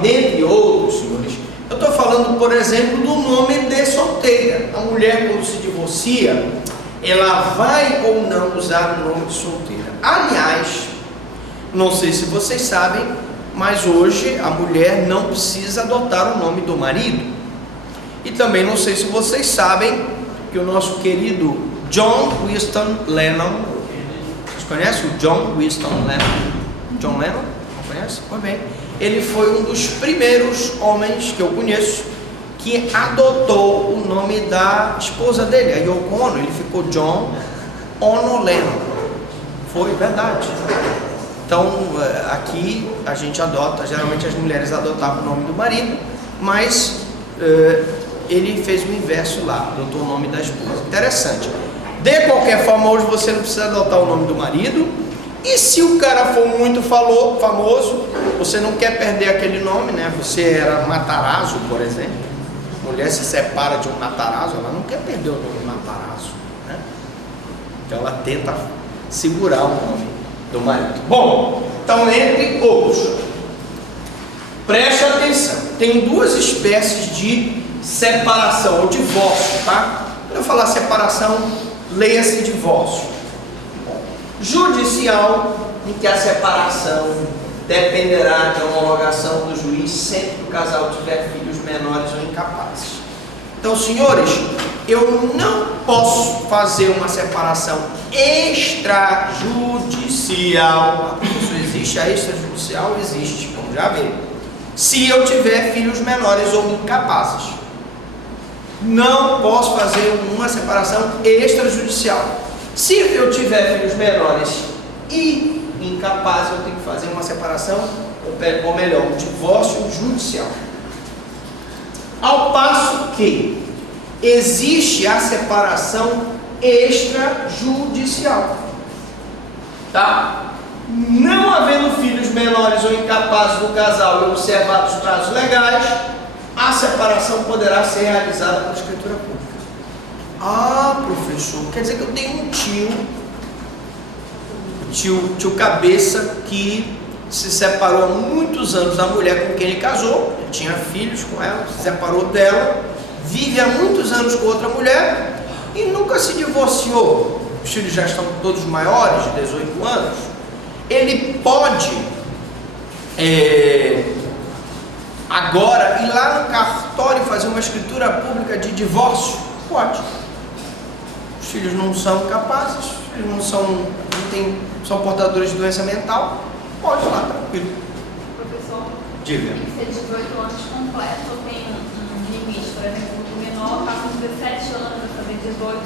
dentre outros, senhores, eu estou falando, por exemplo, do nome de solteira. A mulher, quando se divorcia, ela vai ou não usar o nome de solteira. Aliás, não sei se vocês sabem, mas hoje a mulher não precisa adotar o nome do marido. E também não sei se vocês sabem que o nosso querido John Winston Lennon, vocês conhecem o John Winston Lennon? John Lennon? Não conhece? Pois bem, ele foi um dos primeiros homens que eu conheço que adotou o nome da esposa dele, a Yoko Ono. Ele ficou John Ono Lennon. Foi verdade. Então, aqui a gente adota, geralmente as mulheres adotavam o nome do marido, mas ele fez o inverso lá, adotou o nome da esposa. Interessante. De qualquer forma, hoje você não precisa adotar o nome do marido, e se o cara for muito famoso, você não quer perder aquele nome, né? Você era Matarazzo, por exemplo. A mulher se separa de um Matarazzo, ela não quer perder o nome Matarazzo, né? Então ela tenta segurar o nome do marido. Bom, então entre outros, preste atenção, tem duas espécies de separação ou divórcio, tá? Quando eu falar separação, leia-se divórcio. Judicial, em que a separação dependerá de homologação do juiz sempre que o casal tiver filhos menores ou incapazes. Então, senhores, eu não posso fazer uma separação extrajudicial. Isso existe, a extrajudicial existe, vamos já ver. Se eu tiver filhos menores ou incapazes, não posso fazer uma separação extrajudicial. Se eu tiver filhos menores e incapazes, eu tenho que fazer uma separação, ou melhor, um divórcio judicial. Ao passo que existe a separação extrajudicial, tá? Não havendo filhos menores ou incapazes do casal e observados os prazos legais, a separação poderá ser realizada por escritura pública. Ah, professor, quer dizer que eu tenho um tio cabeça que se separou há muitos anos da mulher com quem ele casou, ele tinha filhos com ela, se separou dela, vive há muitos anos com outra mulher e nunca se divorciou. Os filhos já estão todos maiores, de 18 anos. Ele pode agora ir lá no cartório e fazer uma escritura pública de divórcio? Pode. Os filhos não são capazes, os filhos não são portadores de doença mental. Pode ir lá, tranquilo. Professor, diga. Tem que ser 18 anos completo ou tem um limite? Por exemplo, o menor está com 17 anos, vai fazer 18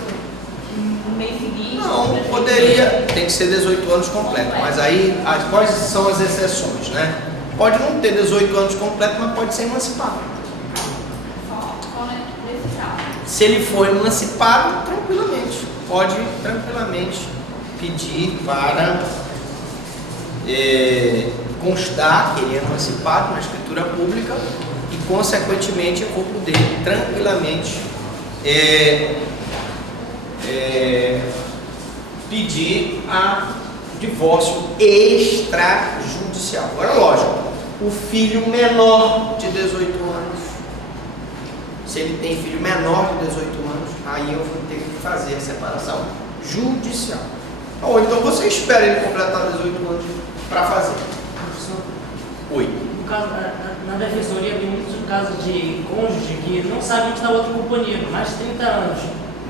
no mês seguinte? Não, poderia, tem que ser 18 anos completo, mas aí quais são as exceções, né? Pode não ter 18 anos completo, mas pode ser emancipado. Só nesse caso. Se ele for emancipado, tranquilamente, pode tranquilamente pedir para constar que ele é emancipado na escritura pública e, consequentemente, eu vou poder tranquilamente pedir a divórcio extrajudicial. Agora, lógico, o filho menor de 18 anos, se ele tem filho menor de 18 anos, aí eu vou ter que fazer a separação judicial. Ou então você espera ele completar 18 anos para fazer. Oi. No caso, na defensoria tem muitos casos de cônjuge que não sabe onde está o outro companheiro, mais de 30 anos.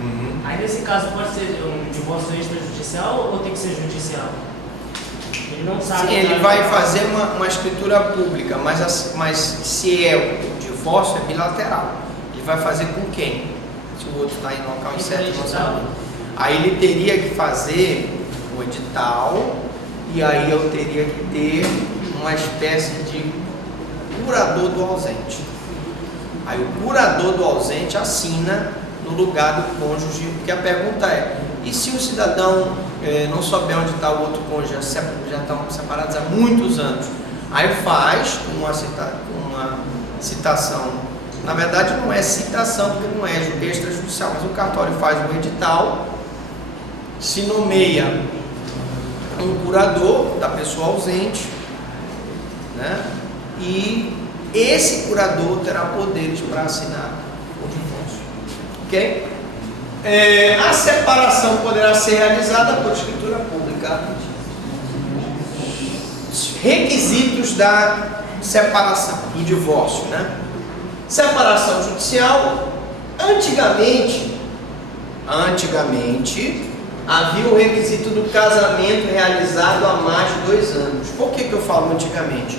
Uhum. Aí nesse caso pode ser um divórcio extrajudicial ou tem que ser judicial? Ele não sabe. Sim, ele vai fazer uma escritura pública, mas se o divórcio é bilateral, ele vai fazer com quem? Se o outro está em local incerto, não sabe. Aí ele teria que fazer um edital e aí eu teria que ter uma espécie de curador do ausente. Aí o curador do ausente assina no lugar do cônjuge, porque a pergunta é: e se o cidadão não souber onde está o outro cônjuge, já estão separados há muitos anos? Aí faz uma citação, na verdade não é citação porque não é extrajudicial, mas o cartório faz um edital, se nomeia um curador da pessoa ausente, né? E esse curador terá poderes para assinar o divórcio. Ok? A separação poderá ser realizada por escritura pública. Requisitos da separação, do divórcio, né? Separação judicial. Antigamente havia o requisito do casamento realizado há mais de 2 anos. Por que eu falo antigamente?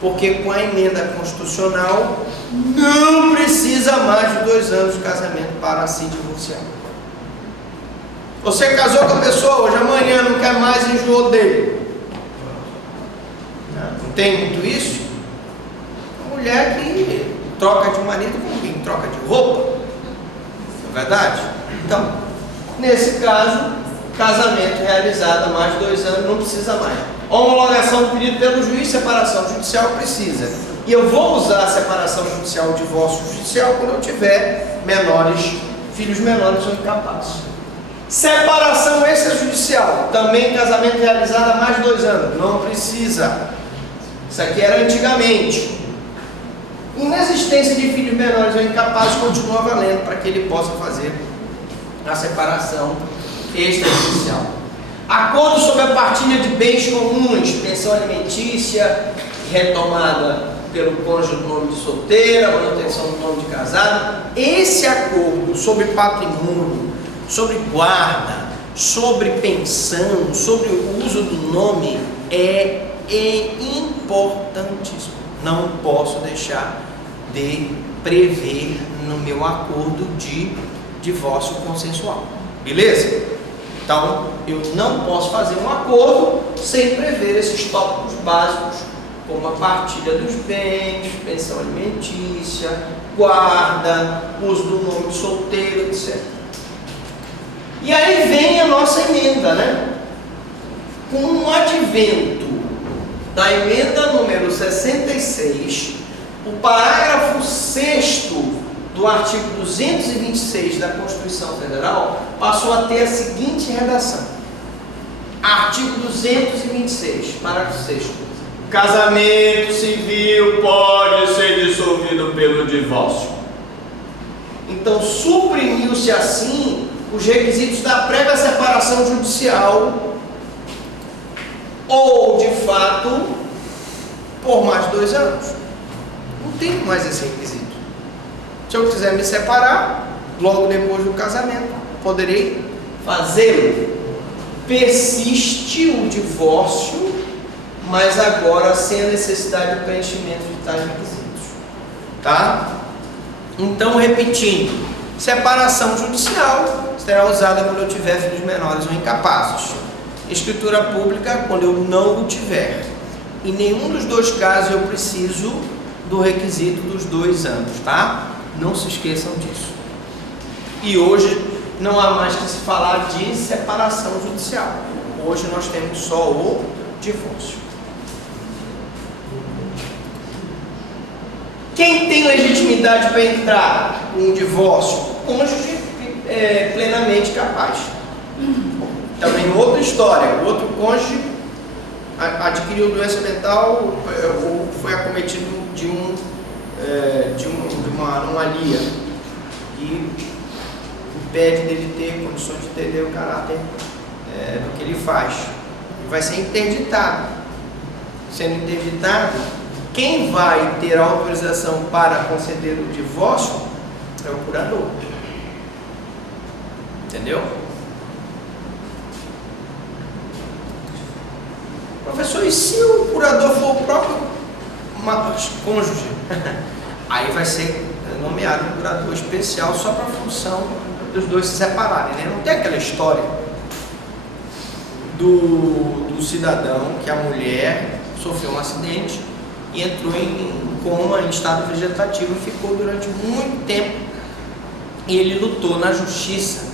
Porque com a emenda constitucional não precisa mais de 2 anos de casamento para se divorciar. Você casou com a pessoa, hoje, amanhã, não quer mais, enjoou dele. Não tem muito isso? A mulher que troca de marido com quem troca de roupa. Não é verdade? Então, nesse caso, casamento realizado há mais de 2 anos não precisa mais. Homologação do pedido pelo juiz, separação judicial precisa. E eu vou usar a separação judicial, o divórcio judicial, quando eu tiver filhos menores ou incapazes. Separação extrajudicial, também casamento realizado há mais de 2 anos, não precisa. Isso aqui era antigamente. Inexistência de filhos menores ou incapazes continua valendo para que ele possa fazer a separação extrajudicial. Acordo sobre a partilha de bens comuns, pensão alimentícia retomada pelo cônjuge do nome de solteira, manutenção do nome de casado. Esse acordo sobre patrimônio, sobre guarda, sobre pensão, sobre o uso do nome é importantíssimo. Não posso deixar de prever no meu acordo de divórcio consensual. Beleza? Então, eu não posso fazer um acordo sem prever esses tópicos básicos, como a partilha dos bens, pensão alimentícia, guarda, uso do nome de solteiro, etc. E aí vem a nossa emenda, né? Com o advento da emenda número 66, o parágrafo 6º do artigo 226 da Constituição Federal passou a ter a seguinte redação. Artigo 226, parágrafo 6º. Casamento civil pode ser dissolvido pelo divórcio. Então, suprimiu-se assim os requisitos da prévia separação judicial ou, de fato, por mais de 2 anos. Não tem mais esse requisito. Se eu quiser me separar, logo depois do casamento, poderei fazê-lo. Persiste o divórcio, mas agora sem a necessidade de preenchimento de tais requisitos. Tá? Então, repetindo, separação judicial será usada quando eu tiver filhos menores ou incapazes. Escritura pública quando eu não o tiver. Em nenhum dos 2 casos eu preciso do requisito dos 2 anos, tá? Não se esqueçam disso. E hoje não há mais que se falar de separação judicial. Hoje nós temos só o divórcio. Quem tem legitimidade para entrar em um divórcio? Cônjuge plenamente capaz. Também outra história. O outro cônjuge adquiriu doença mental ou foi acometido de uma anomalia que impede dele ter condições de entender o caráter do que ele faz. Ele vai ser interditado. Sendo interditado, quem vai ter autorização para conceder o divórcio é o curador. Entendeu? Professor, e se o curador for o próprio cônjuge? Aí vai ser nomeado um curador especial só para a função dos 2 se separarem, né? Não tem aquela história do cidadão que a mulher sofreu um acidente e entrou em coma, em estado vegetativo, e ficou durante muito tempo, e ele lutou na justiça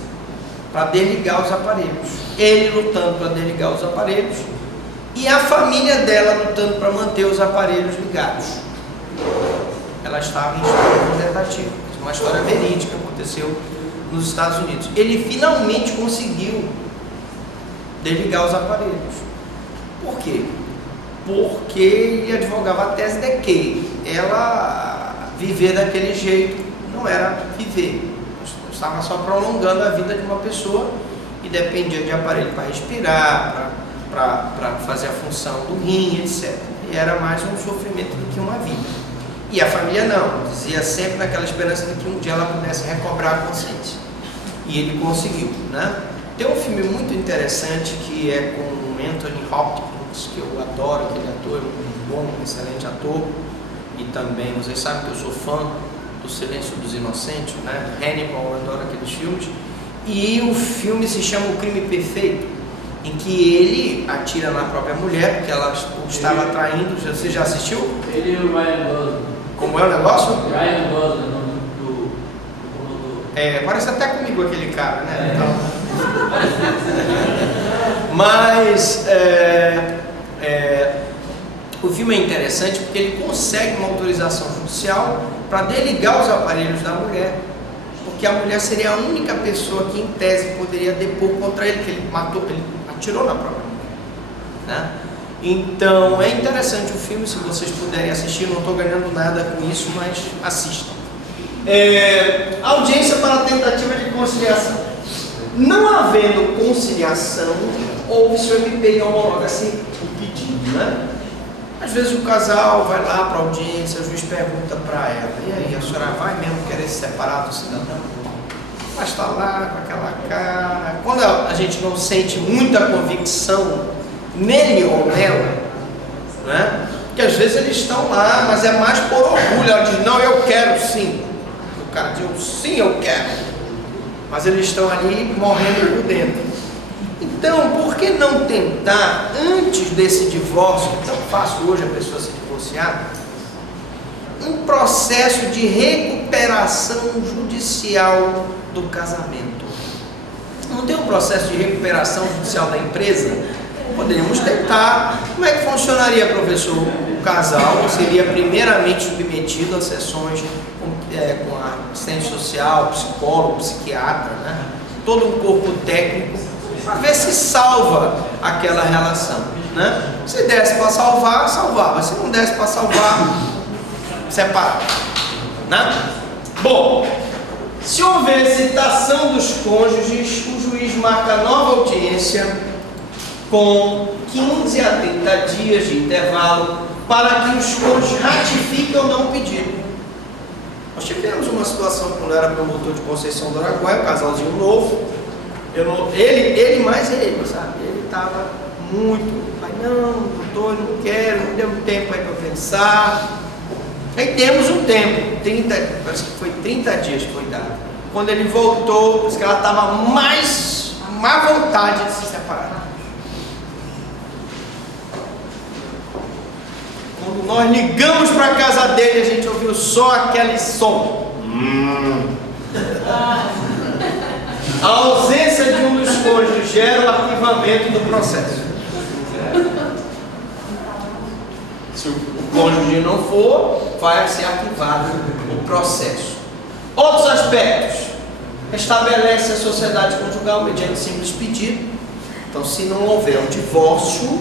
para desligar os aparelhos. Ele lutando para desligar os aparelhos e a família dela lutando para manter os aparelhos ligados. Ela estava em estado vegetativo. Uma história verídica, aconteceu nos Estados Unidos. Ele finalmente conseguiu desligar os aparelhos. Por quê? porque ele advogava a tese de que ela viver daquele jeito não era viver, estava só prolongando a vida de uma pessoa e dependia de aparelho para respirar, para fazer a função do rim, etc. E era mais um sofrimento do que uma vida. E a família não, dizia sempre naquela esperança de que um dia ela pudesse recobrar a consciência. E ele conseguiu, né? Tem um filme muito interessante que é com Anthony Hopkins, que eu adoro, aquele ator, é um bom, excelente ator. E também, vocês sabem que eu sou fã do Silêncio dos Inocentes, né? Hannibal, eu adoro aqueles filmes. E o filme se chama O Crime Perfeito, em que ele atira na própria mulher, porque ela o estava traindo. Você já assistiu? Ele e o Ryan Gosling. Como é o negócio? Ryan Gosling, do parece até comigo aquele cara, né? Então... Mas o filme é interessante porque ele consegue uma autorização judicial para desligar os aparelhos da mulher, porque a mulher seria a única pessoa que em tese poderia depor contra ele, que ele matou, ele atirou na própria mulher, né? Então é interessante o filme, se vocês puderem assistir. Não estou ganhando nada com isso, mas assistam. Audiência para tentativa de conciliação. Não havendo conciliação, ouve-se o MP e homologa-se o pedido, né? Às vezes o casal vai lá para a audiência, o juiz pergunta para ela: e aí, a senhora vai mesmo querer se separar do cidadão? Mas está lá com aquela cara. Quando a gente não sente muita convicção nele ou nela, né? Que às vezes eles estão lá, mas é mais por orgulho. Ela diz: não, eu quero sim. O cara diz: sim, eu quero. Mas eles estão ali morrendo por dentro. Então, por que não tentar, antes desse divórcio, que é tão fácil hoje a pessoa se divorciar, um processo de recuperação judicial do casamento? Não tem um processo de recuperação judicial da empresa? Poderíamos tentar. Como é que funcionaria, professor? O casal seria primeiramente submetido a sessões com assistente social, psicólogo, psiquiatra, né? Todo um corpo técnico, para ver se salva aquela relação, né? Se desse para salvar, salvava. Se não desse para salvar, separa, né? Bom, se houver excitação dos cônjuges, o juiz marca nova audiência com 15 a 30 dias de intervalo para que os cônjuges ratifiquem ou não o pedido. Nós tivemos uma situação quando eu era promotor de Conceição do Araguaia, um casalzinho novo. Ele mais ele, sabe? Ele estava muito, pai, não, doutor, eu não quero, não deu tempo aí para pensar. Aí temos um tempo, parece que foi 30 dias que foi dado. Quando ele voltou, disse que ela estava mais má vontade de se separar. Quando nós ligamos para a casa dele, a gente ouviu só aquele som. A ausência de um dos cônjuges gera o arquivamento do processo. Se o cônjuge não for, vai ser arquivado o processo. Outros aspectos: estabelece a sociedade conjugal mediante simples pedido. Então, se não houver um divórcio,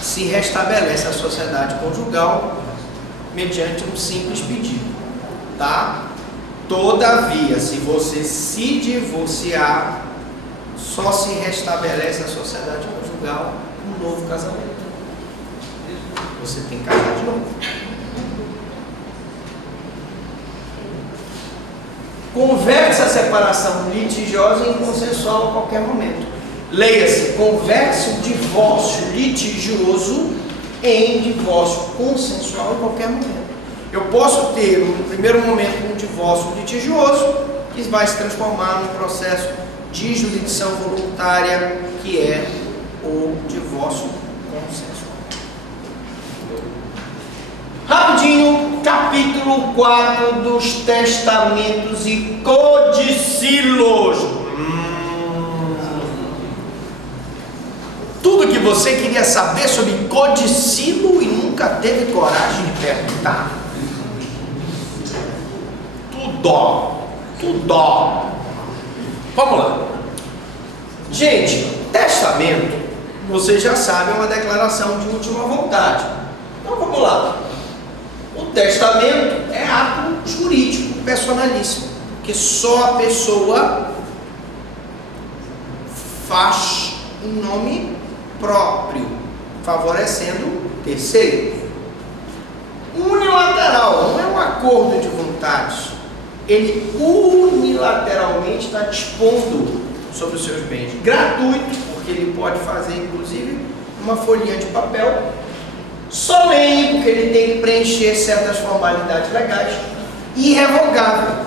se restabelece a sociedade conjugal mediante um simples pedido, tá? Todavia, se você se divorciar, só se restabelece a sociedade conjugal com um novo casamento. Você tem que casar de novo. Converte a separação litigiosa em consensual a qualquer momento. Leia-se: converte o divórcio litigioso em divórcio consensual em qualquer momento. Eu posso ter, no primeiro momento, um divórcio litigioso que vai se transformar num processo de jurisdição voluntária, que é o divórcio consensual. Rapidinho, capítulo 4 dos testamentos e codicilos. Tudo que você queria saber sobre codicilo e nunca teve coragem de perguntar. Tudo. Vamos lá. Gente, testamento Vocês já sabem, é uma declaração de última vontade. Então vamos lá. O testamento é ato jurídico personalíssimo, que só a pessoa faz em nome próprio, favorecendo terceiro. Unilateral, não é um acordo de vontades. Ele unilateralmente está dispondo sobre os seus bens. Gratuito, porque ele pode fazer, inclusive, uma folhinha de papel. Solene, porque ele tem que preencher certas formalidades legais. Irrevogável.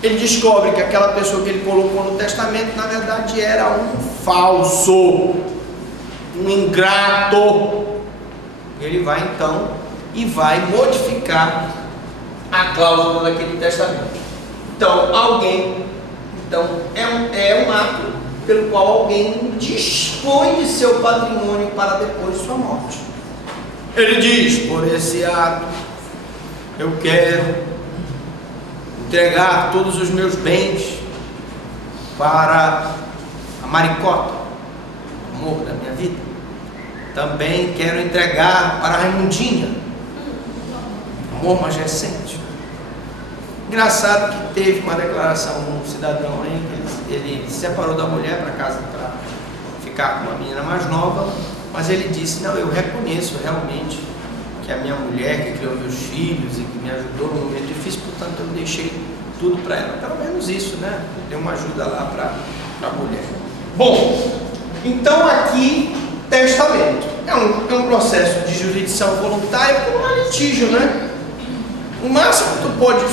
Ele descobre que aquela pessoa que ele colocou no testamento, na verdade, era um falso, um ingrato. Ele vai, então, e vai modificar a cláusula daquele testamento. Então, é um ato pelo qual alguém dispõe de seu patrimônio para depois de sua morte. Ele diz: por esse ato, eu quero entregar todos os meus bens para a Maricota, o amor da minha vida. Também quero entregar para a Raimundinha, amor mais recente. Engraçado que teve uma declaração, um cidadão aí, que ele se separou da mulher para casa para ficar com uma menina mais nova, mas ele disse: não, eu reconheço realmente que a minha mulher que criou meus filhos e que me ajudou no momento difícil, portanto eu deixei tudo para ela. Pelo menos isso, né? Deu uma ajuda lá para a mulher. Bom, então aqui, testamento. É um processo de jurisdição voluntária como um litígio, né? O máximo que tu pode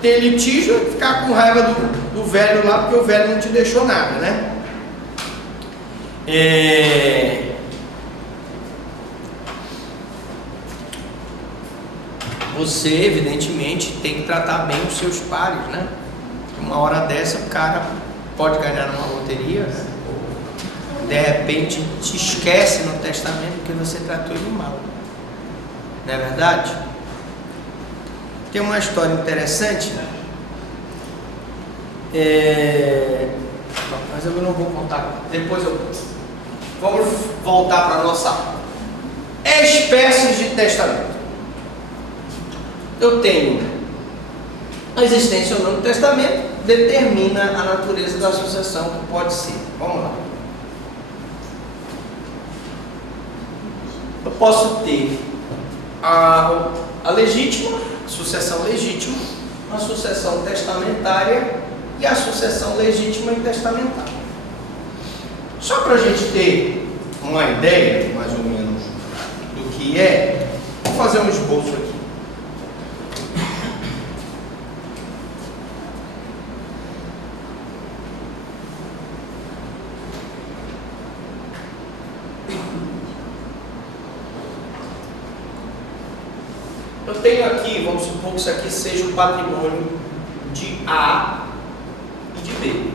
ter litígio é ficar com raiva do velho lá, porque o velho não te deixou nada, né? Você, evidentemente, tem que tratar bem os seus pares, né? Uma hora dessa, o cara pode ganhar numa loteria, ou de repente te esquece no testamento porque você tratou ele mal. Não é verdade? Tem uma história interessante, mas eu não vou contar. Depois vamos voltar para a nossa espécies de testamento. Eu tenho a existência ou não do testamento, determina a natureza da sucessão que pode ser. Vamos lá. Eu posso ter a legítima, sucessão legítima, a sucessão testamentária e a sucessão legítima e testamentária. Só para a gente ter uma ideia, mais ou menos, do que é, vou fazer um esboço aqui. Eu tenho aqui, vamos supor que isso aqui seja o patrimônio de A e de B.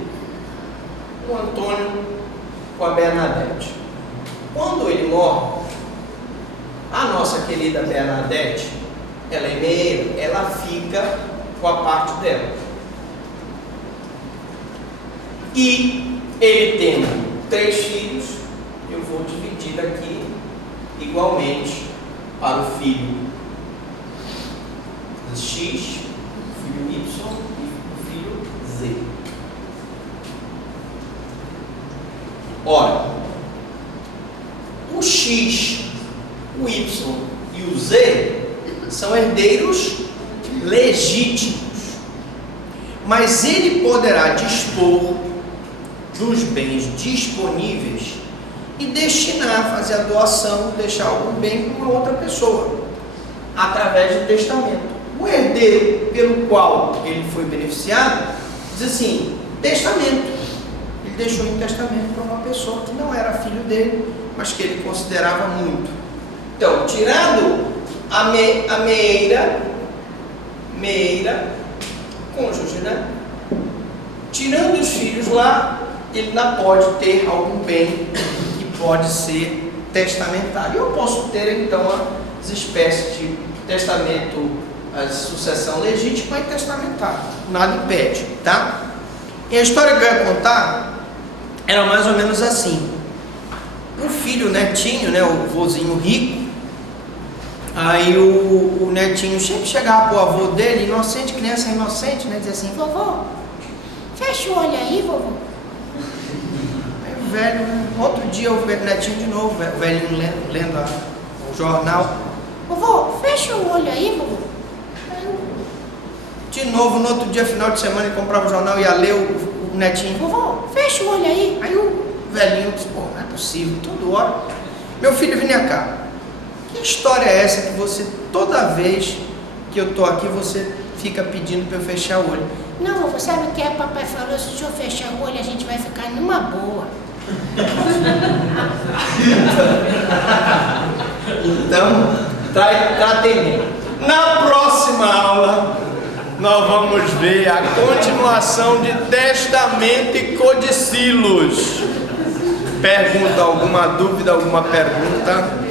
O Antônio com a Bernadette. Quando ele morre, a nossa querida Bernadette, ela é meia, ela fica com a parte dela. E ele tem 3 filhos, eu vou dividir aqui igualmente para o filho X, o filho Y e o filho Z. Ora, o X, o Y e o Z são herdeiros legítimos, mas ele poderá dispor dos bens disponíveis e destinar, fazer a doação, deixar algum bem para uma outra pessoa, através de testamento. O herdeiro pelo qual ele foi beneficiado diz assim: testamento. Ele deixou em testamento para uma pessoa que não era filho dele, mas que ele considerava muito. Então, tirando a meira, cônjuge, né? Tirando os filhos lá, ele ainda pode ter algum bem que pode ser testamentário. Eu posso ter então as espécies de testamento, a sucessão legítima e testamentária. Nada impede, tá? E a história que eu ia contar era mais ou menos assim. o filho, o netinho, né, o vozinho rico, aí o netinho sempre chegava pro avô dele, inocente, criança inocente, né, dizia assim: vovô, fecha o olho aí, vovô. Aí o velho, outro dia o netinho de novo, o velhinho lendo o jornal: vovô, fecha o olho aí, vovô. De novo, no outro dia, final de semana, ele comprava o jornal e ia ler o netinho: vovô, fecha o olho aí. Aí o velhinho disse: pô, não é possível, toda hora. Meu filho, vem cá. Que história é essa que você, toda vez que eu tô aqui, você fica pedindo para eu fechar o olho? Não, vovô, sabe o que é? Papai falou, se o senhor fechar o olho, a gente vai ficar numa boa. Então, tá atendendo. Na próxima aula, nós vamos ver a continuação de Testamento e Codicílios. Pergunta, alguma dúvida, alguma pergunta?